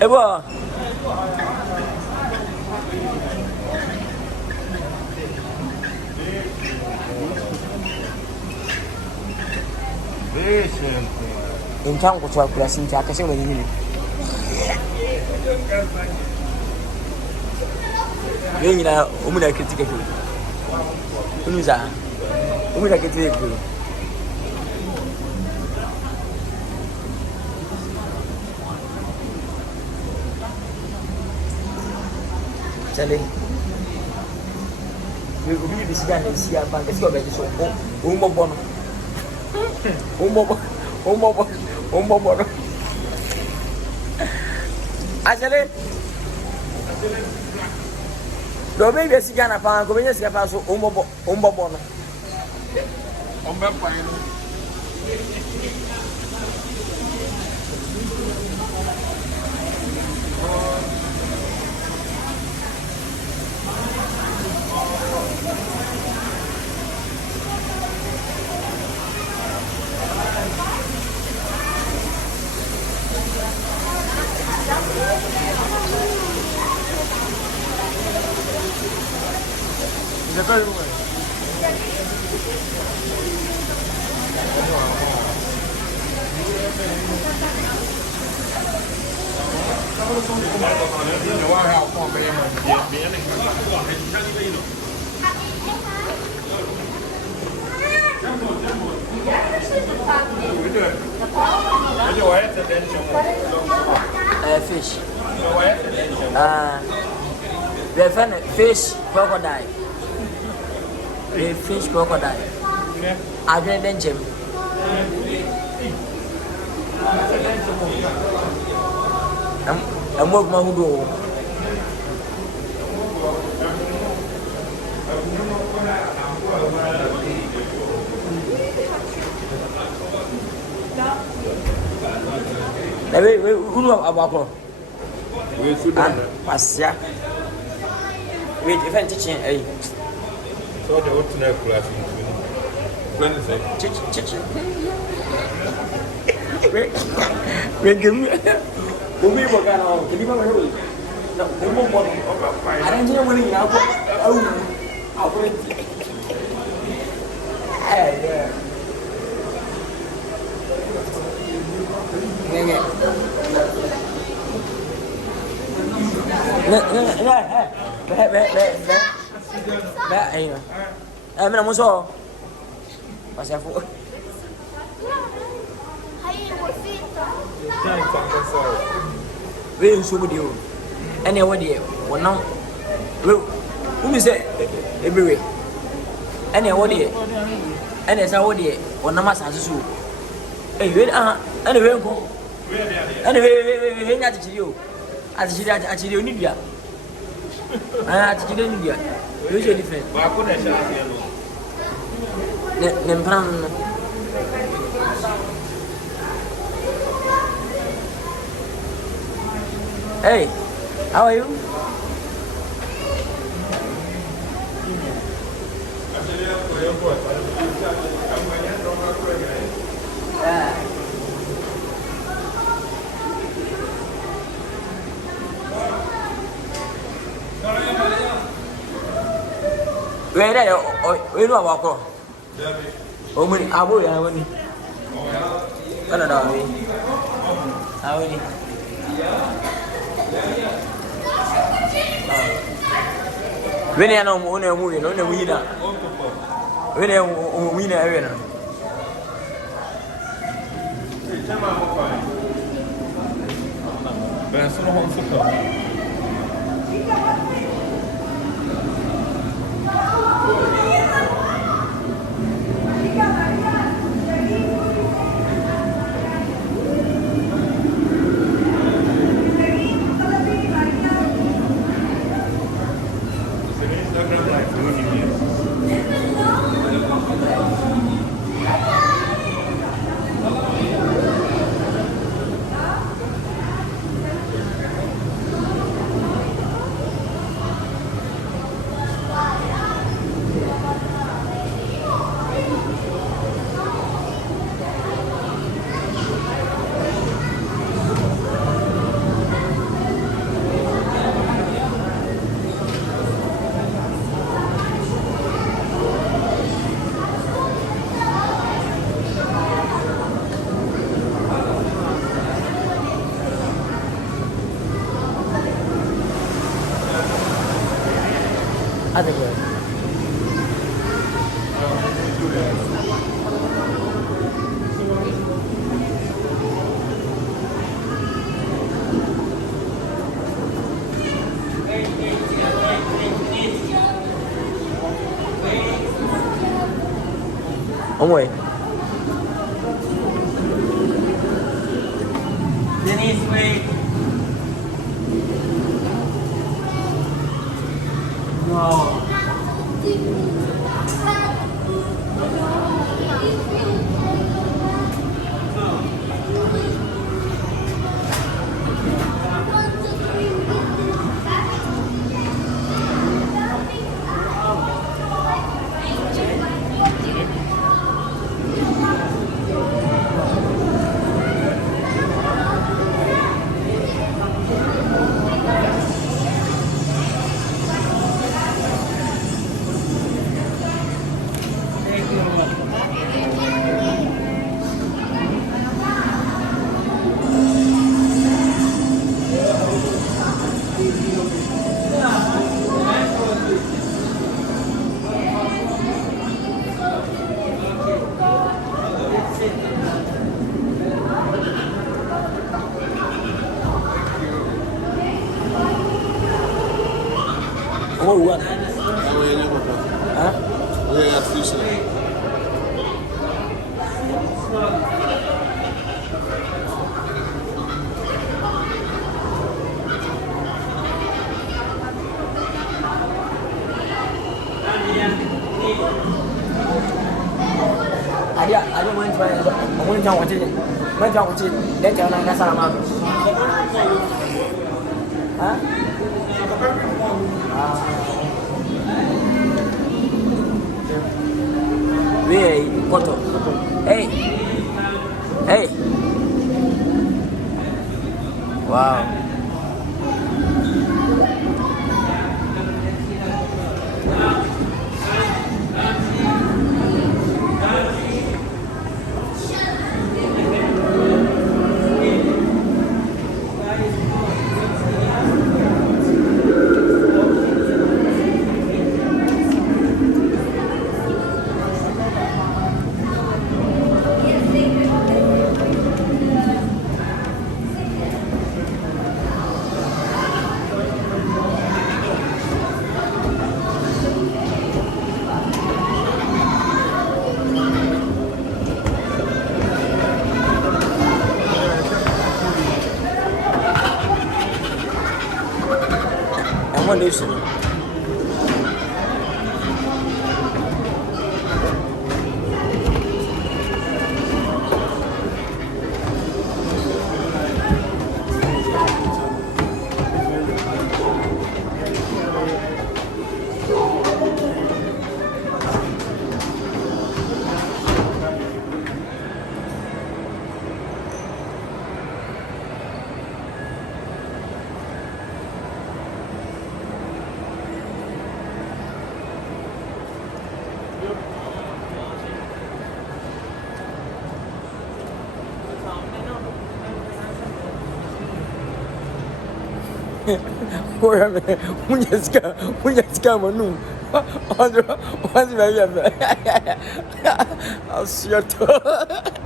Ebo. Entang ko tuwa kula sinta kasi wani ni. Yeye na umuna kritika kile. Uniza. Umuna kritika kile. Chale. Obi bi siga na sia ba kasi obi so umbobo no. Umbobo no. Achale. Do be bi siga na pa ko be siga pa so umbobo no. Ombe pa no. Fish. The fish crocodile. The fish crocodile. I don't know. I'm working my hood. Who know about We should Passia. Wait, if I'm teaching a so the ordinary class. When is it? give me Umi Bogano, can you remember? No, I don't know when you have. I'll put it. Yeah. We so with you. Anyway, dear, well now, who is it? Everywhere. Anyway, dear, and as I would dear, one of my sons. Anyway, anyway, not to you. As she did actually in India. I did in India. Usually different. Hey, how are you? Where are you? We know about it. Oh, money, I will have money. I don't know. How many? When I know one movie, no winner. When I win a winner. Ben sonra hamsi kaldı. Instagram live doing it here. I think we're. Way. Denise, wait. No. Oh, what? Huh? Yeah, fish. I don't want to try. I want to watch it. When I watch it, then tell me that's how I'm. Huh? Hey, Koto. Hey. Hey. Wow. Listen. Manu. Once I'll see your talk.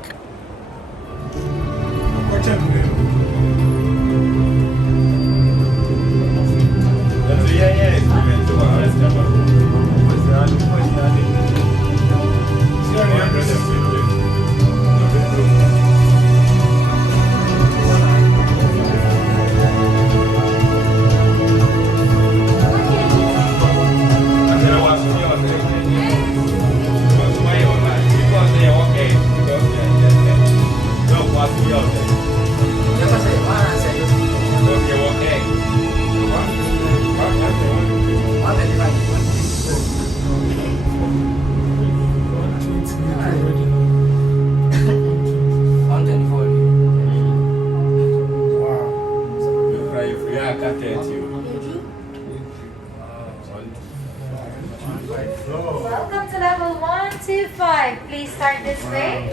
Welcome to level 125. Please start this way.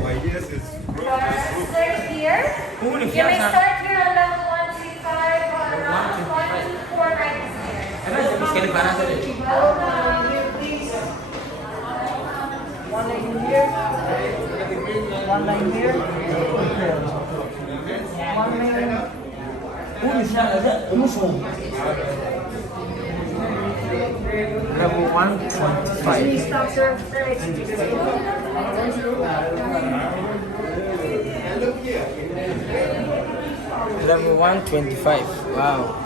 Our years is Start here. Who will You fear may some? start here on level 125 or around 124 right here. And that's the scary financial. Welcome here, please. One line here. One line here. One line. Who will fear that? Who's home? Level 125. Please stop, sir. Level 125. Wow.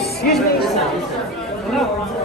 Excuse me. No.